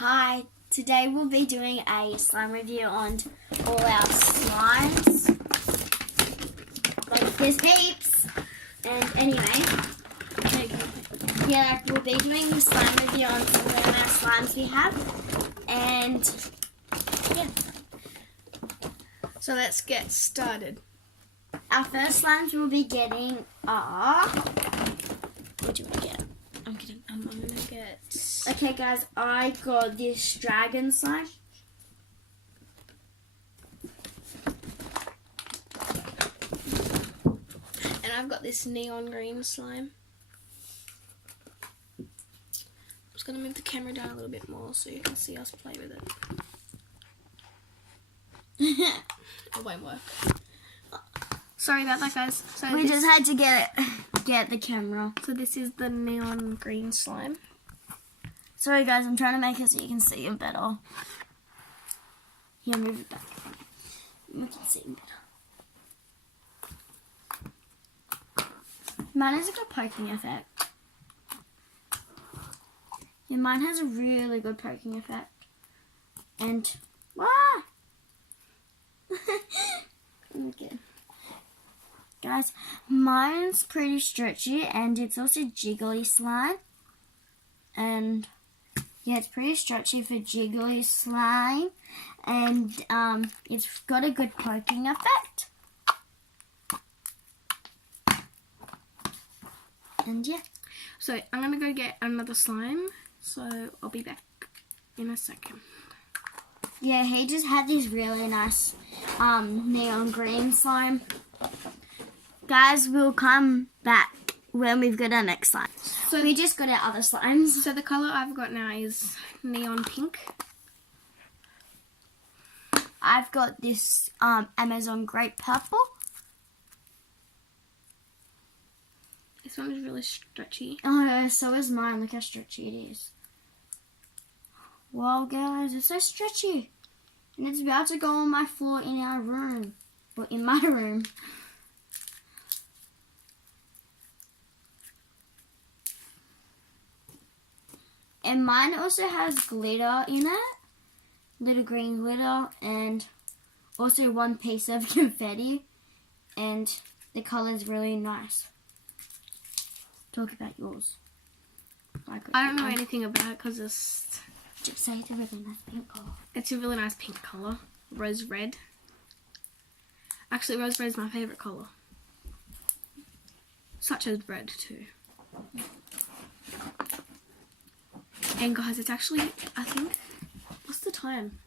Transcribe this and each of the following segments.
Hi, today we'll be doing a slime review on all our slimes. Like there's heaps. And anyway, yeah, we'll be doing a slime review on some of our slimes we have. And yeah. So let's get started. Our first slimes we'll be getting are... What do you want to get? I'm gonna get... Okay guys, I got this dragon slime. And I've got this neon green slime. I'm just gonna move the camera down a little bit more so you can see us play with it. It won't work. Sorry about that, guys. So We just had to get the camera. So this is the neon green slime. Sorry guys, I'm trying to make it so you can see it better. Here, move it back. We can see it better. Mine has a good poking effect. Yeah, mine has a really good poking effect. And, okay. Guys, mine's pretty stretchy and it's also jiggly slime. And yeah, it's pretty stretchy for jiggly slime. And it's got a good poking effect. And yeah. So I'm gonna go get another slime. So I'll be back in a second. Yeah, he just had this really nice neon green slime. Guys, we'll come back when we've got our next slime. So we just got our other slimes. So the colour I've got now is neon pink. I've got this Amazon grape purple. This one is really stretchy. Oh, so is mine. Look how stretchy it is. Wow, guys, it's so stretchy. And it's about to go on my floor in our room. Well, in my room. And mine also has glitter in it. Little green glitter. And also one piece of confetti. And the colour is really nice. Talk about yours. I don't know anything about it because it's... Just say it's a really nice pink colour. It's a really nice pink colour. Rose red. Actually, rose red is my favourite colour. Such as red too. And guys, it's actually, I think, what's the time?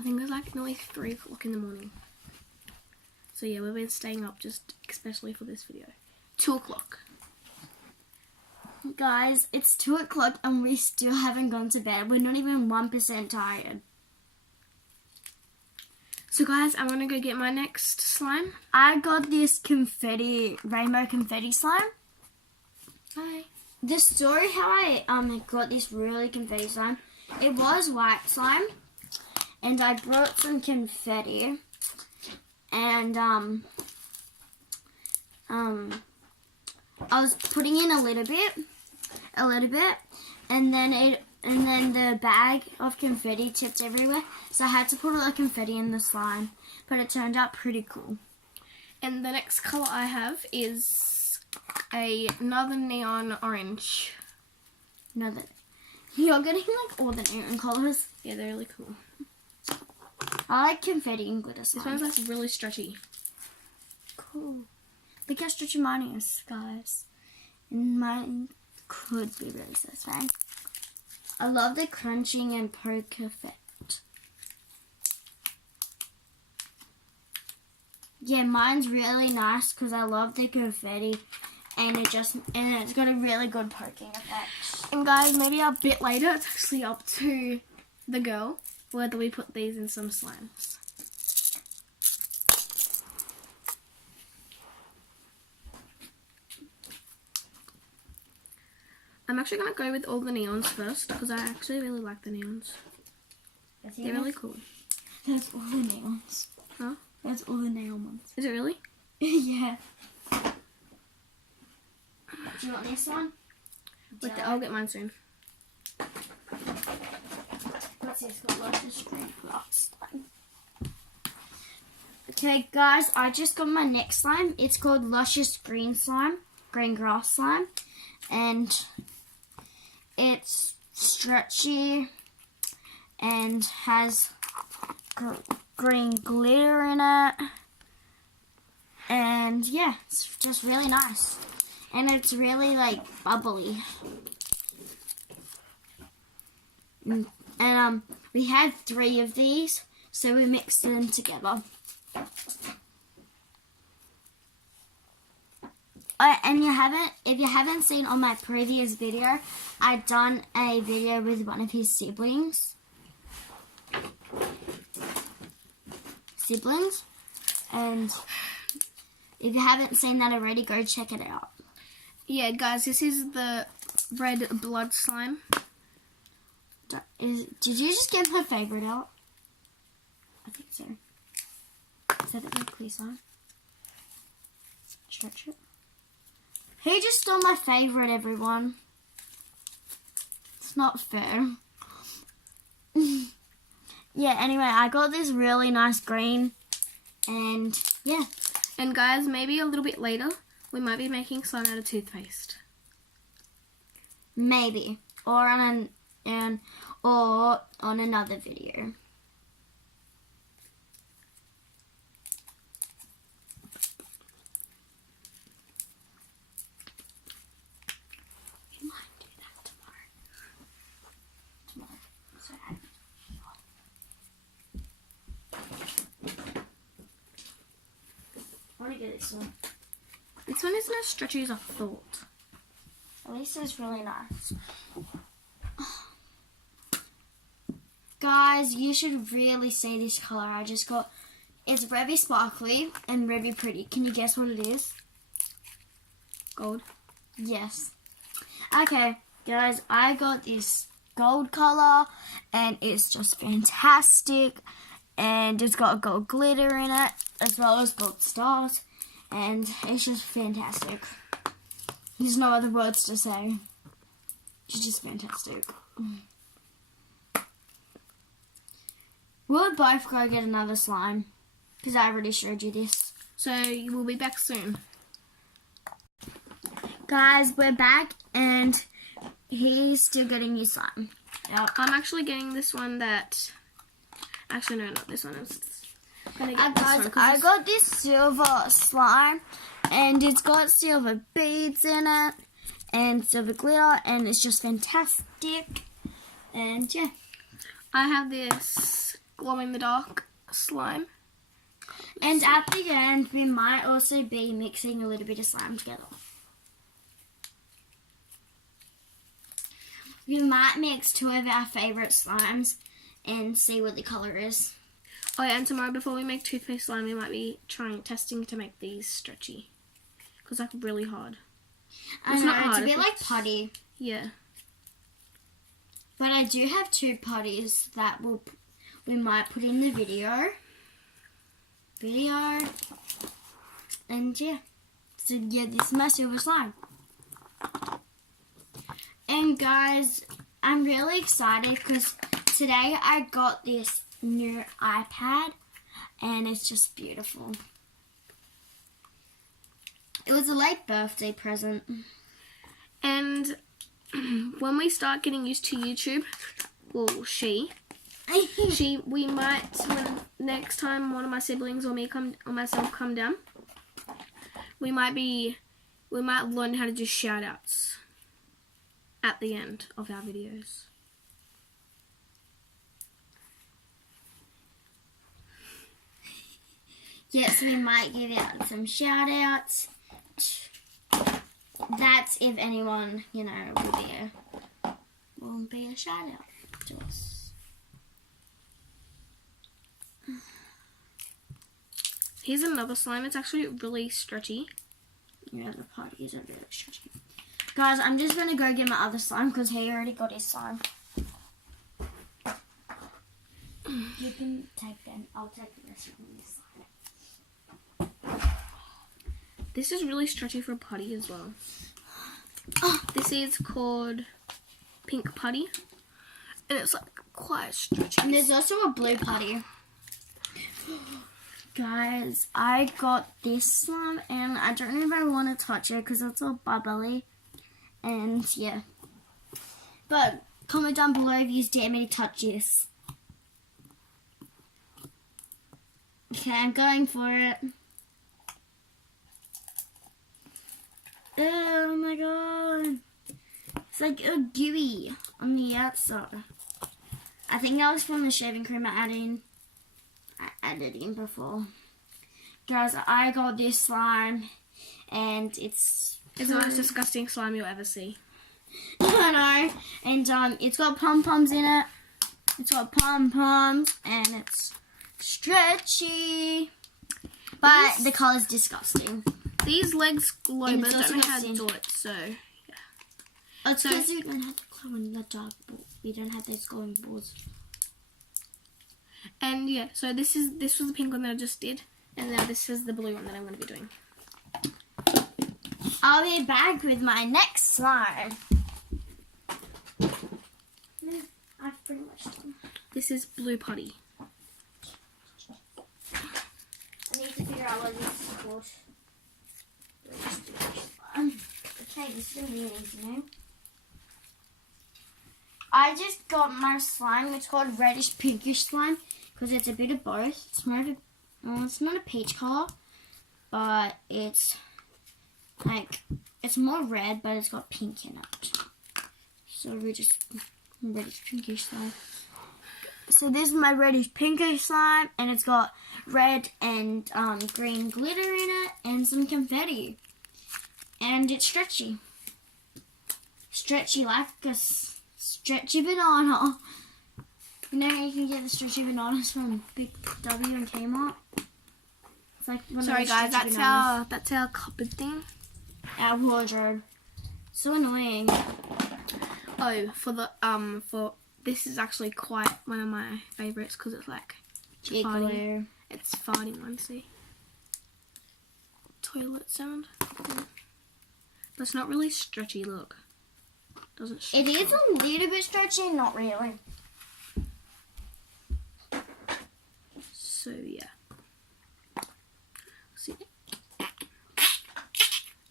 I think it's like nearly 3 o'clock in the morning. So yeah, we've been staying up just especially for this video. 2 o'clock. Guys, it's 2 o'clock and we still haven't gone to bed. We're not even 1% tired. So guys, I'm gonna go get my next slime. I got this confetti, rainbow confetti slime. Bye. The story how I got this really confetti slime, it was white slime. And I brought some confetti. And I was putting in a little bit, and then the bag of confetti tipped everywhere, so I had to put all the confetti in the slime, but it turned out pretty cool. And the next colour I have is another neon orange. You're getting like all the neon colours. Yeah, they're really cool. I like confetti and glitter slime. This one's like really stretchy. Cool. Look how stretchy mine is, guys. And mine could be really satisfying. I love the crunching and poke effect. Yeah, mine's really nice because I love the confetti and it's got a really good poking effect. And guys, maybe a bit later, it's actually up to the girl whether we put these in some slimes. I'm actually going to go with all the neons first because I actually really like the neons. They're really cool. That's all the neons. Huh? That's all the neon ones. Is it really? Yeah. Do you want this one? Wait, I'll get mine soon. it's got Luscious Green Grass Slime. Okay, guys, I just got my next slime. It's called Luscious Green Slime, Green Grass Slime, and it's stretchy and has green glitter in it. And yeah, it's just really nice. And it's really like bubbly. And we had 3 of these, so we mixed them together. And if you haven't seen on my previous video, I've done a video with one of his siblings. And if you haven't seen that already, go check it out. Yeah, guys, this is the red blood slime. Did you just get my favourite out? I think so. Is that the red clear slime? Stretch it. Who just stole my favourite, everyone? It's not fair. Yeah, anyway, I got this really nice green. And yeah. And guys, maybe a little bit later, we might be making slime out of toothpaste. Maybe. Or on another video. We might do that tomorrow. So I want to get this one. This one isn't as stretchy as I thought. At least it's really nice. Guys, you should really see this colour I just got. It's Revy Sparkly and Revy Pretty. Can you guess what it is? Gold. Yes. Okay, guys, I got this gold colour and it's just fantastic. And it's got gold glitter in it as well as gold stars. And it's just fantastic. There's no other words to say. It's just fantastic. We'll both go get another slime. Because I already showed you this. So you will be back soon. Guys, we're back and he's still getting his slime. I'm actually getting this one that... Actually, no, not this one. Guys, I got this silver slime and it's got silver beads in it and silver glitter and it's just fantastic. And yeah. I have this glow-in-the-dark slime. And at the end, we might also be mixing a little bit of slime together. We might mix 2 of our favourite slimes and see what the colour is. Oh yeah, and tomorrow before we make toothpaste slime, we might be testing to make these stretchy. Because they're really hard. It's not hard. It's a bit like putty. Yeah. But I do have 2 putties that we might put in the video. And yeah. So yeah, this is my silver slime. And guys, I'm really excited because today I got this new iPad and it's just beautiful. It was a late birthday present. And when we start getting used to YouTube, well, we might, when next time one of my siblings or me or myself come down, we might learn how to do shout outs at the end of our videos. Yes, we might give out some shout outs. That's if anyone, will be a shout out to us. Here's another slime. It's actually really stretchy. Yeah, the parties are really stretchy. Guys, I'm just going to go get my other slime because he already got his slime. You can take them. I'll take the rest of this slime. This is really stretchy for putty as well. This is called Pink Putty. And it's like quite stretchy. And there's also a blue putty. Guys, I got this slime and I don't know if I want to touch it because it's all bubbly. And yeah. But comment down below if you dare me to touch this. Okay, I'm going for it. Oh my god. It's like a gooey on the outside. I think that was from the shaving cream I added in before. Guys, I got this slime and it's the most disgusting slime you'll ever see. I know. And it's got pom-poms in it. It's got pom-poms and it's stretchy. But the colour's disgusting. These legs glow, And but it's I don't know how also to got do it, so yeah. It's because we don't have the glow in the dark ball. We don't have those glowing balls. And yeah, so this was the pink one that I just did, and now this is the blue one that I'm going to be doing. I'll be back with my next slime. I've pretty much done. This is blue putty. I need to figure out what this is called. Okay, this is really easy now. I just got my slime. It's called reddish pinkish slime because it's a bit of both. It's more of a, it's not a peach color, but it's like it's more red, but it's got pink in it. So we just reddish pinkish slime. So this is my reddish pinkish slime, and it's got red and green glitter in it, and some confetti, and it's stretchy. Stretchy like a stretchy banana. You know you can get the stretchy bananas from Big W and Kmart. It's like one Sorry of those guys, stretchy bananas. that's our cupboard thing. Our wardrobe. So annoying. Oh, for this is actually quite one of my favorites because it's like farting. Jiggler. It's farting one, see? Toilet sound. But it's not really stretchy, look. Doesn't stretch. It is a little bit stretchy, not really. So yeah. See?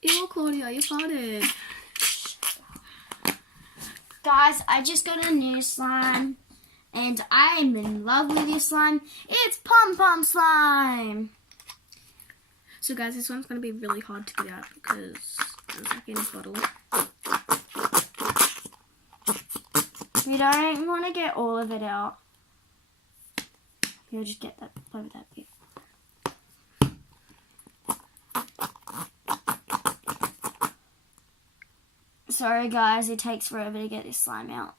Ew, Claudia, you farted. Guys, I just got a new slime, and I'm in love with this slime. It's Pom Pom Slime. So guys, this one's going to be really hard to get out because it's like in a bottle. We don't want to get all of it out. You'll just get that over that bit. Sorry guys, it takes forever to get this slime out.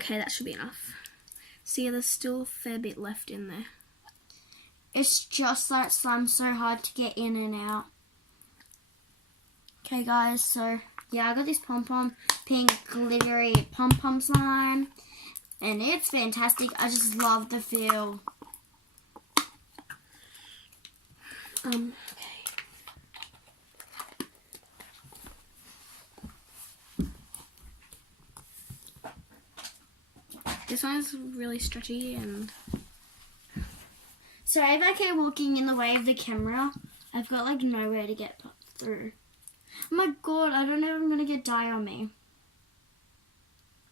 Okay, that should be enough. See, there's still a fair bit left in there. It's just that slime so hard to get in and out. Okay guys, so yeah, I got this pom-pom pink glittery pom-pom slime. And it's fantastic. I just love the feel. Okay. This one is really stretchy and So if I keep walking in the way of the camera, I've got like nowhere to get through. Oh my god, I don't know if I'm gonna get dye on me.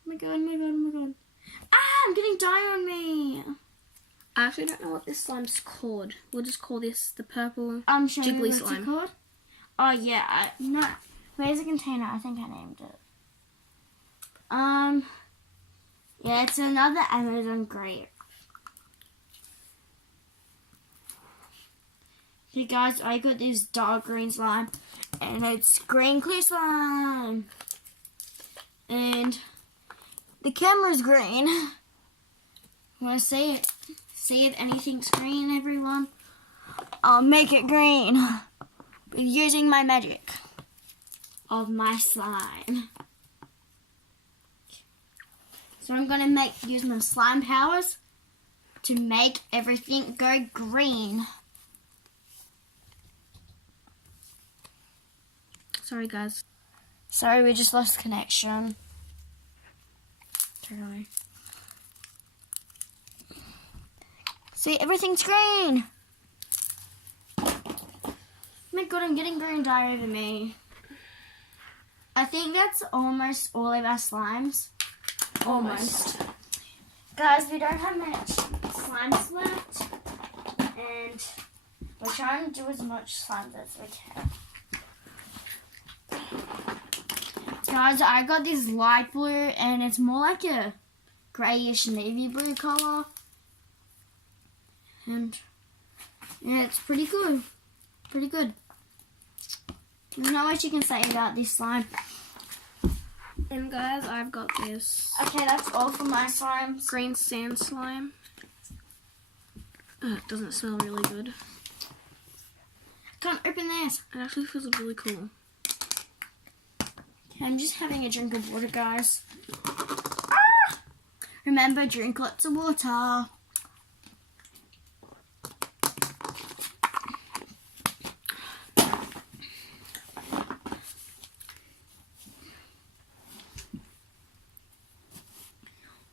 Oh my god, oh my god, oh my god. Ah, I'm getting dye on me. I actually don't know what this slime's called. We'll just call this the purple Show me jiggly what's it slime. called? Oh yeah, no. Where's the container? I think I named it. Yeah, it's another Amazon grape. Okay guys, I got this dark green slime, and it's green clear slime. And the camera's green. Want to see it? See if anything's green, everyone? I'll make it green with using my magic of my slime. So I'm gonna use my slime powers to make everything go green. Sorry guys. Sorry, we just lost connection. Totally. See, everything's green. Oh my god, I'm getting green dye over me. I think that's almost all of our slimes. Almost. Guys, we don't have much slimes left. And we're trying to do as much slime as we can. Guys, I got this light blue and it's more like a greyish navy blue colour. And yeah, it's pretty good. Pretty good. There's not much you can say about this slime. And guys, I've got this Okay, that's all for my slimes. green sand slime. It doesn't smell really good. Can't open this. It actually feels really cool. Okay, I'm just having a drink of water, guys. Ah! Remember, drink lots of water.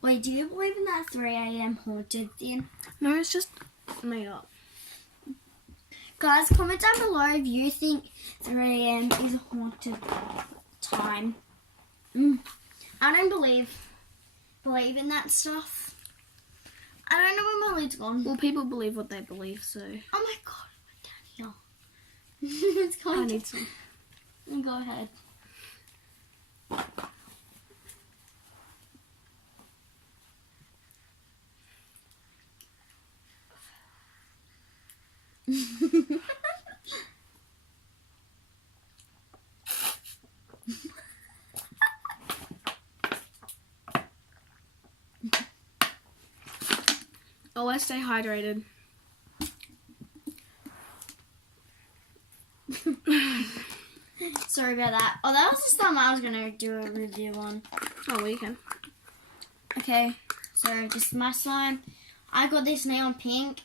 Wait, do you believe in that 3 a.m. haunted thing? No, it's just made up. Guys, comment down below if you think 3 a.m. is a haunted time. I don't believe in that stuff. I don't know where my lid's gone. Well, people believe what they believe, so Oh my god, I went down here. It's I going need some. Go ahead. Always stay hydrated. Sorry about that. Oh, that was the slime I was going to do a review on. Oh, we can. Okay, so this is my slime. I got this neon pink.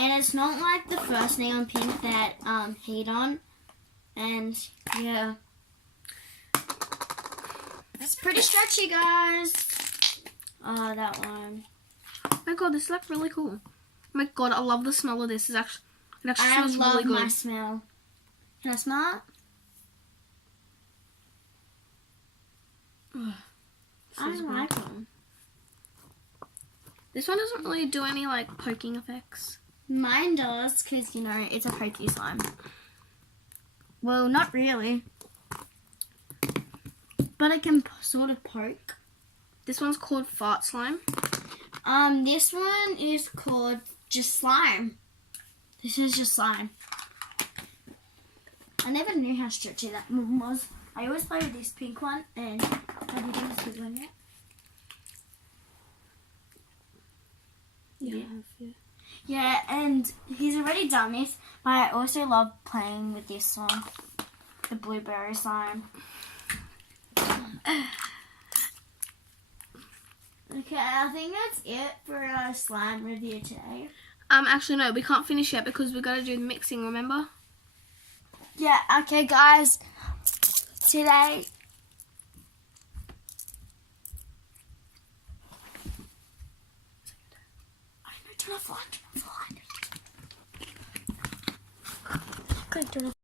And it's not like the first neon pink that heat on. And yeah. It's pretty stretchy, guys. Oh, that one. Oh my god, this is like really cool. Oh my god, I love the smell of this. It actually I smells love really good. my smell. Can I smell it? I Smells like good. them. This one doesn't really do any like poking effects. Mine does, because, you know, it's a pokey slime. Well, not really. But it can sort of poke. This one's called fart slime. This one is called just slime. This is just slime. I never knew how stretchy that one was. I always play with this pink one, and have you done this big one yet? Yeah. Yeah, and he's already done this, but I also love playing with this one, the blueberry slime. Okay, I think that's it for our slime review today. Actually no, we can't finish yet because we gotta do the mixing, remember? Yeah, okay guys, today... Turn off light, turn off light. Okay, turn off.